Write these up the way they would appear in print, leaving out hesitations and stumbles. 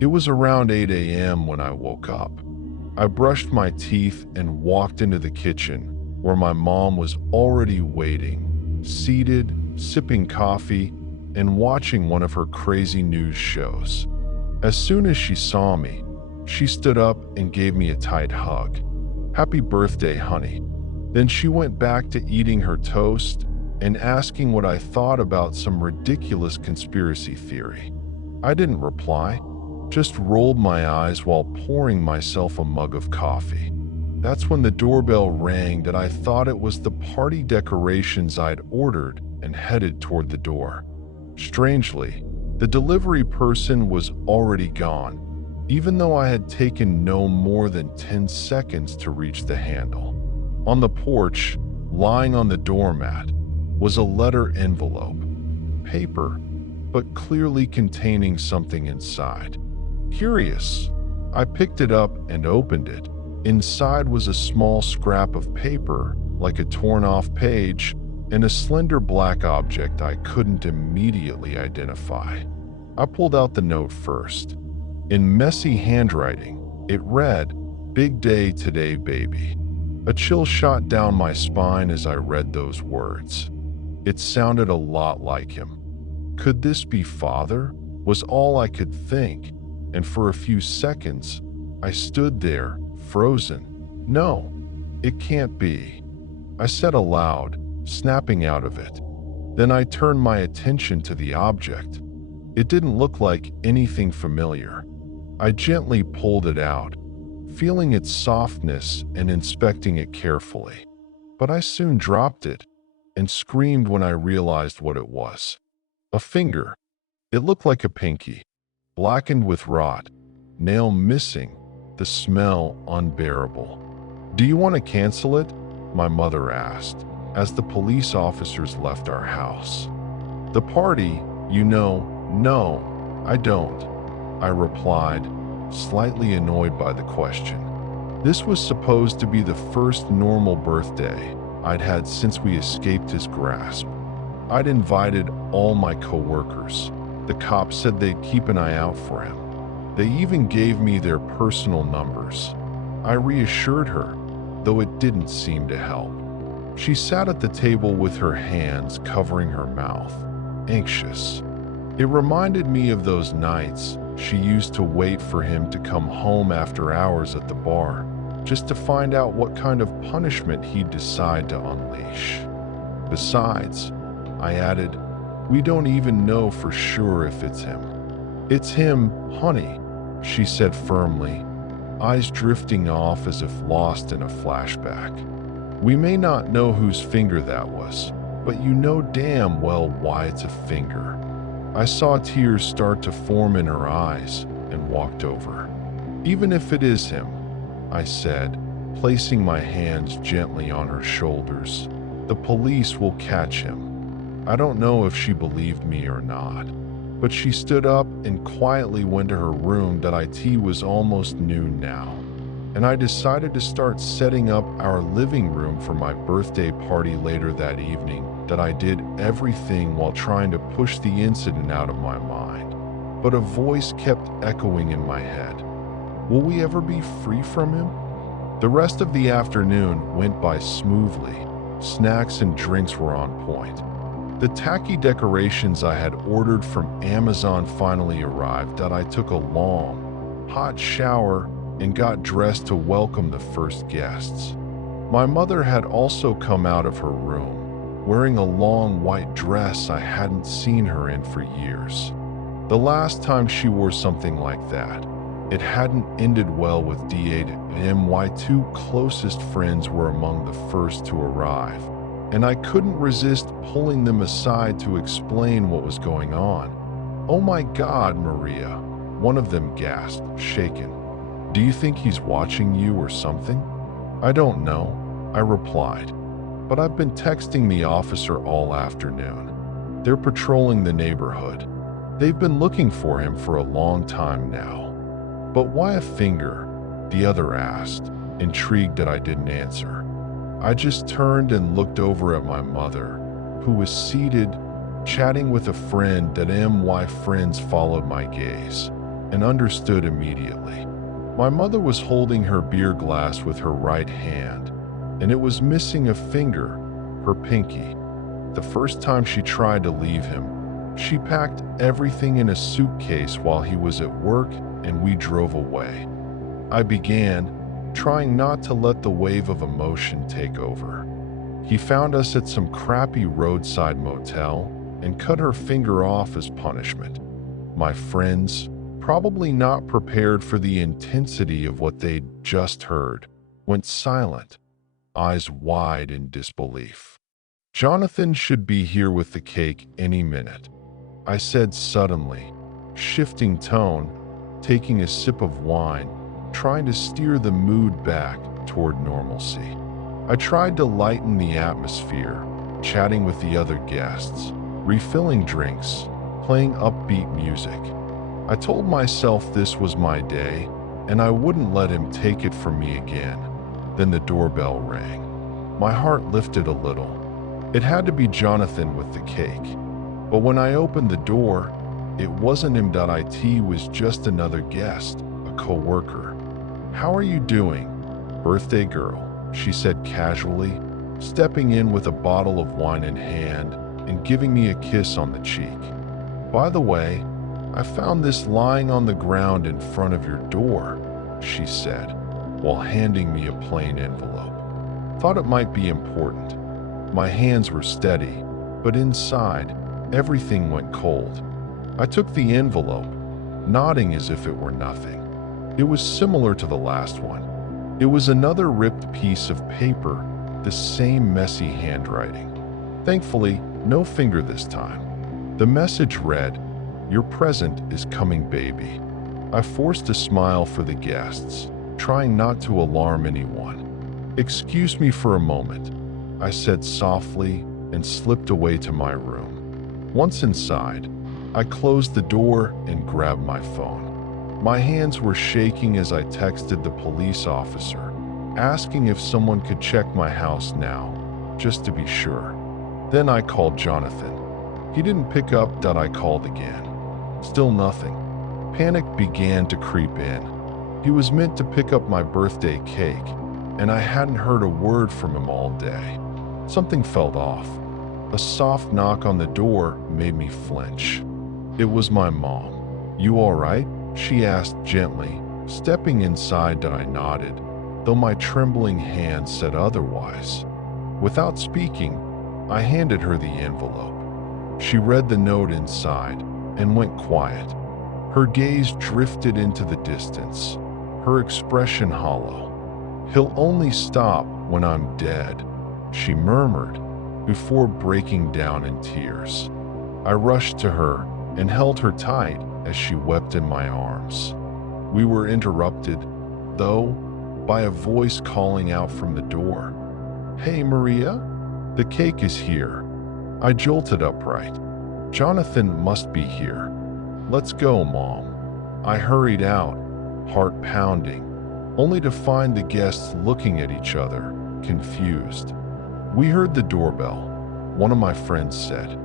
It was around 8 a.m. when I woke up. I brushed my teeth and walked into the kitchen, where my mom was already waiting, seated, sipping coffee, and watching one of her crazy news shows. As soon as she saw me, she stood up and gave me a tight hug. "Happy birthday, honey." Then she went back to eating her toast and asking what I thought about some ridiculous conspiracy theory. I didn't reply, just rolled my eyes while pouring myself a mug of coffee. That's when the doorbell rang that I thought it was the party decorations I'd ordered and headed toward the door. Strangely, the delivery person was already gone, even though I had taken no more than 10 seconds to reach the handle. On the porch, lying on the doormat, was a letter envelope. Paper, but clearly containing something inside. Curious, I picked it up and opened it. Inside was a small scrap of paper, like a torn-off page, and a slender black object I couldn't immediately identify. I pulled out the note first. In messy handwriting, it read, "Big day today, baby." A chill shot down my spine as I read those words. It sounded a lot like him. Could this be Father? Was all I could think, and for a few seconds, I stood there, frozen. No, it can't be, I said aloud, snapping out of it. Then I turned my attention to the object. It didn't look like anything familiar. I gently pulled it out, feeling its softness and inspecting it carefully. But I soon dropped it and screamed when I realized what it was. A finger. It looked like a pinky, blackened with rot, nail missing, the smell unbearable. "Do you want to cancel it?" my mother asked, as the police officers left our house. "The party, you know." "No, I don't," I replied, slightly annoyed by the question. This was supposed to be the first normal birthday I'd had since we escaped his grasp. I'd invited all my coworkers. The cops said they'd keep an eye out for him. They even gave me their personal numbers. I reassured her, though it didn't seem to help. She sat at the table with her hands covering her mouth, anxious. It reminded me of those nights she used to wait for him to come home after hours at the bar, just to find out what kind of punishment he'd decide to unleash. Besides, I added, we don't even know for sure if it's him. "It's him, honey," she said firmly, eyes drifting off as if lost in a flashback. "We may not know whose finger that was, but you know damn well why it's a finger." I saw tears start to form in her eyes and walked over. "Even if it is him," I said, placing my hands gently on her shoulders, "the police will catch him." I don't know if she believed me or not, but she stood up and quietly went to her room. It was almost noon now, and I decided to start setting up our living room for my birthday party later that evening. I did everything while trying to push the incident out of my mind, but a voice kept echoing in my head. Will we ever be free from him? The rest of the afternoon went by smoothly. Snacks and drinks were on point. The tacky decorations I had ordered from Amazon finally arrived. I took a long, hot shower and got dressed to welcome the first guests. My mother had also come out of her room, wearing a long white dress I hadn't seen her in for years. The last time she wore something like that, it hadn't ended well with D8 and my two closest friends were among the first to arrive, and I couldn't resist pulling them aside to explain what was going on. "Oh my God, Maria," one of them gasped, shaken. "Do you think he's watching you or something?" "I don't know," I replied, "but I've been texting the officer all afternoon. They're patrolling the neighborhood. They've been looking for him for a long time now." "But why a finger?" the other asked, intrigued that I didn't answer. I just turned and looked over at my mother, who was seated, chatting with a friend. My friends followed my gaze. and understood immediately. My mother was holding her beer glass with her right hand, and it was missing a finger, her pinky. The first time she tried to leave him, she packed everything in a suitcase while he was at work, and we drove away. I began, trying not to let the wave of emotion take over. He found us at some crappy roadside motel and cut her finger off as punishment. My friends, probably not prepared for the intensity of what they'd just heard, went silent, eyes wide in disbelief. "Jonathan should be here with the cake any minute," I said suddenly, shifting tone, taking a sip of wine, trying to steer the mood back toward normalcy. I tried to lighten the atmosphere, chatting with the other guests, refilling drinks, playing upbeat music. I told myself this was my day, and I wouldn't let him take it from me again. Then the doorbell rang. My heart lifted a little. It had to be Jonathan with the cake. But when I opened the door, it wasn't him. It was just another guest, a coworker. "How are you doing, birthday girl?" she said casually, stepping in with a bottle of wine in hand and giving me a kiss on the cheek. "By the way, I found this lying on the ground in front of your door," she said, while handing me a plain envelope. Thought it might be important. My hands were steady, but inside, everything went cold. I took the envelope, nodding as if it were nothing. It was similar to the last one. It was another ripped piece of paper, the same messy handwriting. Thankfully, no finger this time. The message read, "Your present is coming, baby." I forced a smile for the guests, trying not to alarm anyone. "Excuse me for a moment," I said softly and slipped away to my room. Once inside, I closed the door and grabbed my phone. My hands were shaking as I texted the police officer, asking if someone could check my house now, just to be sure. Then I called Jonathan. He didn't pick up. I called again. Still nothing. Panic began to creep in. He was meant to pick up my birthday cake, and I hadn't heard a word from him all day. Something felt off. A soft knock on the door made me flinch. It was my mom. "You all right?" she asked gently, stepping inside. I nodded, though my trembling hand said otherwise. Without speaking, I handed her the envelope. She read the note inside and went quiet. Her gaze drifted into the distance, her expression hollow. "He'll only stop when I'm dead," she murmured, before breaking down in tears. I rushed to her and held her tight as she wept in my arms. We were interrupted, though, by a voice calling out from the door. "Hey, Maria, the cake is here." I jolted upright. "Jonathan must be here. Let's go, Mom." I hurried out, heart pounding, only to find the guests looking at each other, confused. "We heard the doorbell," one of my friends said,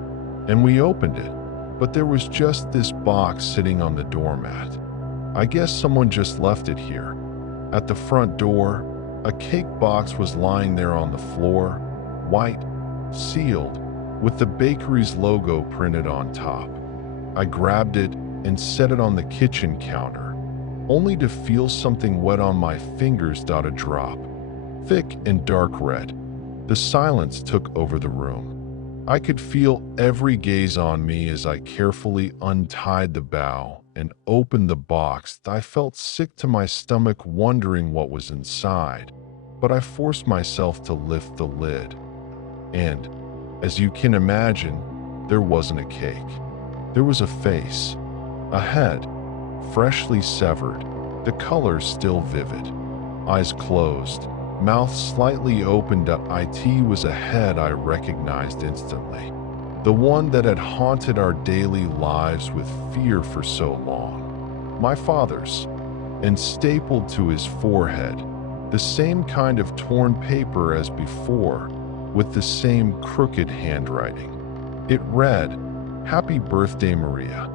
"and we opened it, but there was just this box sitting on the doormat. I guess someone just left it here." At the front door, a cake box was lying there on the floor, white, sealed, with the bakery's logo printed on top. I grabbed it and set it on the kitchen counter, only to feel something wet on my fingers. A drop, thick and dark red. The silence took over the room. I could feel every gaze on me as I carefully untied the bow and opened the box. I felt sick to my stomach, wondering what was inside, but I forced myself to lift the lid. And, as you can imagine, there wasn't a cake. There was a face, a head, freshly severed, the colors still vivid. Eyes closed, mouth slightly opened. It was a head I recognized instantly. The one that had haunted our daily lives with fear for so long. My father's, and stapled to his forehead, the same kind of torn paper as before, with the same crooked handwriting. It read, "Happy birthday, Maria.